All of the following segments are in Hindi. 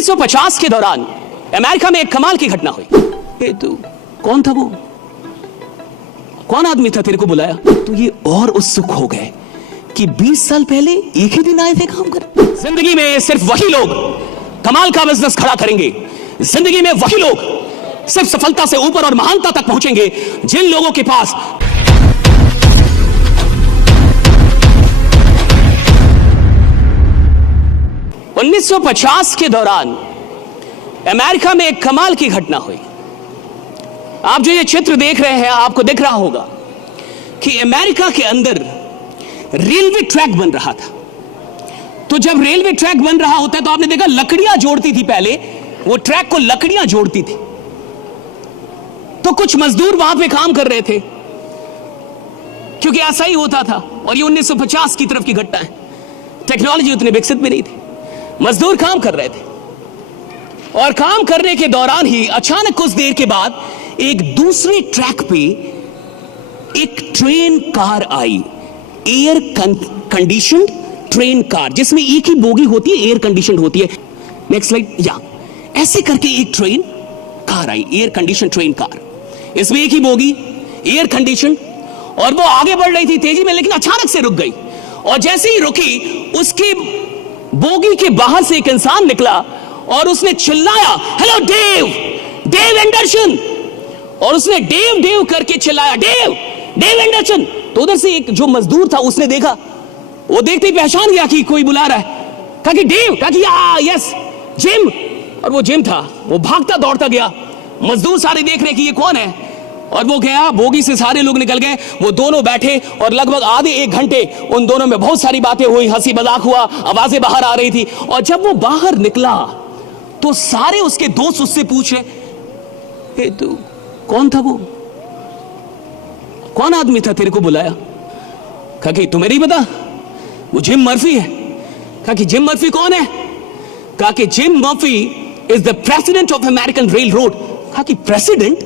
1950 के दौरान अमेरिका में एक कमाल की घटना हुई। तो कौन था वो? कौन आदमी था तेरे को बुलाया? तो ये और उत्सुक हो गए कि 20 साल पहले एक ही दिन आए थे काम कर। जिंदगी में सिर्फ वही लोग कमाल का बिजनेस खड़ा करेंगे, जिंदगी में वही लोग सिर्फ सफलता से ऊपर और महानता तक पहुंचेंगे जिन लोगों के पास $1950 के दौरान अमेरिका में एक कमाल की घटना हुई। आप जो ये चित्र देख रहे हैं, आपको दिख रहा होगा कि अमेरिका के अंदर रेलवे ट्रैक बन रहा था। तो जब रेलवे ट्रैक बन रहा होता है तो आपने देखा लकड़ियां जोड़ती थी, पहले वो ट्रैक को लकड़ियां जोड़ती थी। तो कुछ मजदूर वहां पे काम कर रहे थे, क्योंकि ऐसा ही होता था। और ये 1950 की तरफ की घटना है, टेक्नोलॉजी उतनी विकसित भी नहीं थी। मजदूर काम कर रहे थे और काम करने के दौरान ही अचानक कुछ देर के बाद एक दूसरे ट्रैक पे एक ट्रेन कार आई, एयर कंडीशनड ट्रेन कार, जिसमें एक ही बोगी होती है, एयर कंडीशनड होती है। Next slide. या ऐसे करके एक ट्रेन कार आई, एयर कंडीशन ट्रेन कार, इसमें एक ही बोगी, एयर कंडीशन, और वो आगे बढ़ रही थी तेजी में, लेकिन अचानक से रुक गई। और जैसे ही रुकी, उसके बोगी के बाहर से एक इंसान निकला और उसने चिल्लाया, हेलो डेव, डेव एंडरसन। और उसने डेव डेव करके चिल्लाया, डेव, डेव एंडरसन। तो उधर से एक जो मजदूर था उसने देखा, वो देखते ही पहचान गया कि कोई बुला रहा है। कहा कि डेव, कहा कि यस जिम। और वो जिम था। वो भागता दौड़ता गया, मजदूर सारे देख रहे कि ये कौन है, और वो गया, बोगी से सारे लोग निकल गए, वो दोनों बैठे और लगभग आधे एक घंटे उन दोनों में बहुत सारी बातें हुई, हंसी मजाक हुआ, आवाजें बाहर आ रही थी। और जब वो बाहर निकला तो सारे उसके दोस्त उससे पूछे, तू कौन था? वो कौन आदमी था तेरे को बुलाया? कहा कि तुम्हें नहीं पता, वो जिम मर्फी है। कहा कि जिम मर्फी कौन है? कहा कि gym Murphy is the president of American rail road. कहा कि प्रेसिडेंट?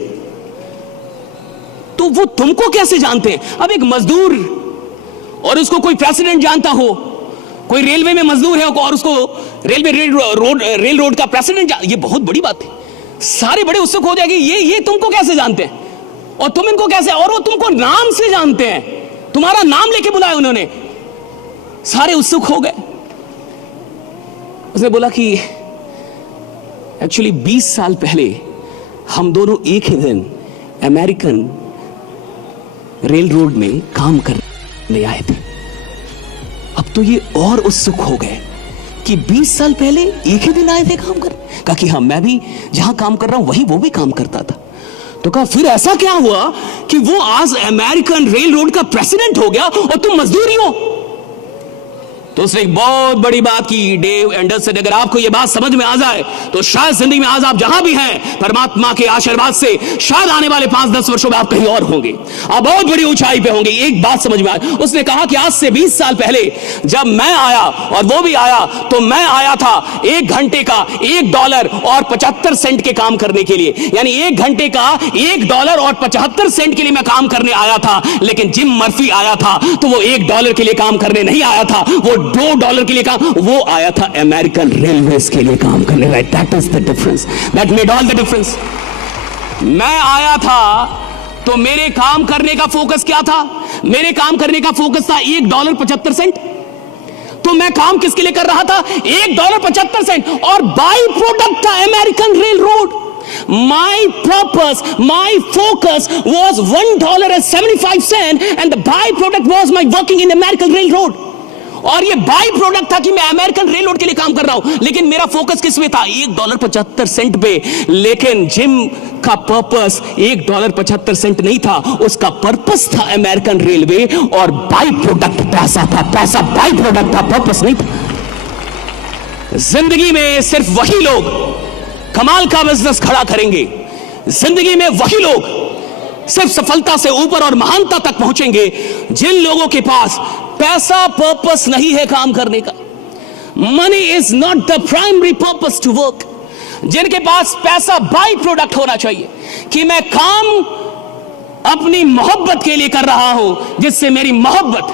तो वो तुमको कैसे जानते हैं? अब एक मजदूर और उसको कोई प्रेसिडेंट जानता हो, कोई रेलवे में मजदूर है और उसको रेल रोड का प्रेसिडेंट, ये बहुत बड़ी बात है। सारे बड़े उत्सुक हो जाएंगे, ये तुमको कैसे जानते हैं और तुम इनको कैसे? और वो तुमको नाम से जानते हैं, तुम्हारा नाम लेके बुलाया उन्होंने। सारे उत्सुक हो गए। उसने बोला कि एक्चुअली 20 साल पहले हम दोनों एक ही दिन अमेरिकन रेल रोड में काम करने आए थे। अब तो ये और उत्सुक हो गए कि 20 साल पहले एक ही दिन आए थे काम कर। कहा कि हाँ, मैं भी जहां काम कर रहा हूं वहीं वो भी काम करता था। तो कहा फिर ऐसा क्या हुआ कि वो आज अमेरिकन रेल रोड का प्रेसिडेंट हो गया और तुम मजदूर ही हो? तो उसने एक बहुत बड़ी बात की, डेव एंडरसन, अगर आपको यह बात समझ में आ जाए तो शायद जिंदगी में आज आप जहां भी हैं, परमात्मा के आशीर्वाद से शायद आने वाले 5-10 वर्षों में आप कहीं और होंगे, आप बहुत बड़ी ऊंचाई पे होंगे। एक बात समझ में आई, उसने कहा कि आज से 20 साल पहले जब मैं आया और वो भी आया, तो मैं आया था 1 घंटे का $1.75 के काम करने के लिए, यानी 1 घंटे का $1.75 के लिए मैं काम करने आया था। लेकिन जिम मर्फी आया था तो वो $1 के लिए काम करने नहीं आया था, वो $2 के लिए काम, वो आया था अमेरिकन रेलवेज के लिए काम करने। Right, that is the difference, that made all the difference. मैं आया था तो मेरे काम करने का फोकस क्या था? मेरे काम करने का फोकस था $1.75। तो मैं काम किसके लिए कर रहा था? $1.75, और बाई प्रोडक्ट था American rail road. My purpose, my focus was $1.75 and the byproduct was my working in American Railroad. और ये बाई प्रोडक्ट था कि मैं अमेरिकन रेल रोड के लिए काम कर रहा हूं, लेकिन मेरा फोकस किस में था? $1.75 पे। लेकिन जिम का पर्पस $1.75 नहीं था, उसका पर्पस था अमेरिकन रेलवे, और बाई प्रोडक्ट पैसा था। पैसा बाई प्रोडक्ट था, पर्पस नहीं था। जिंदगी में सिर्फ वही लोग कमाल का बिजनेस खड़ा करेंगे, जिंदगी में वही लोग सिर्फ सफलता से ऊपर और महानता तक पहुंचेंगे जिन लोगों के पास पैसा पर्पस नहीं है काम करने का। Money is not the primary purpose to work. जिनके पास पैसा बाई प्रोडक्ट होना चाहिए कि मैं काम अपनी मोहब्बत के लिए कर रहा हूं, जिससे मेरी मोहब्बत,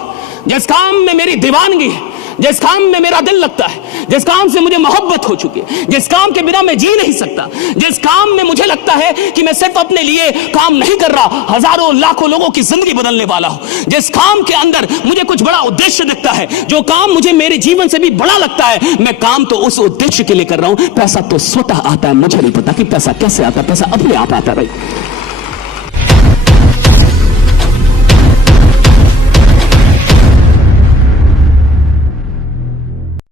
जिस काम में मेरी दीवानगी है, जिस काम में मेरा दिल लगता है, जिस काम से मुझे मोहब्बत हो चुकी है, जिस काम के बिना मैं जी नहीं सकता, जिस काम में मुझे लगता है कि मैं सिर्फ अपने लिए काम नहीं कर रहा, हजारों लाखों लोगों की जिंदगी बदलने वाला हूं, जिस काम के अंदर मुझे कुछ बड़ा उद्देश्य दिखता है, जो काम मुझे मेरे जीवन से भी बड़ा लगता है, मैं काम तो उस उद्देश्य के लिए कर रहा हूं। पैसा तो स्वतः आता है, मुझे नहीं पता कि पैसा कैसे आता है, पैसा अपने आप आता है भाई।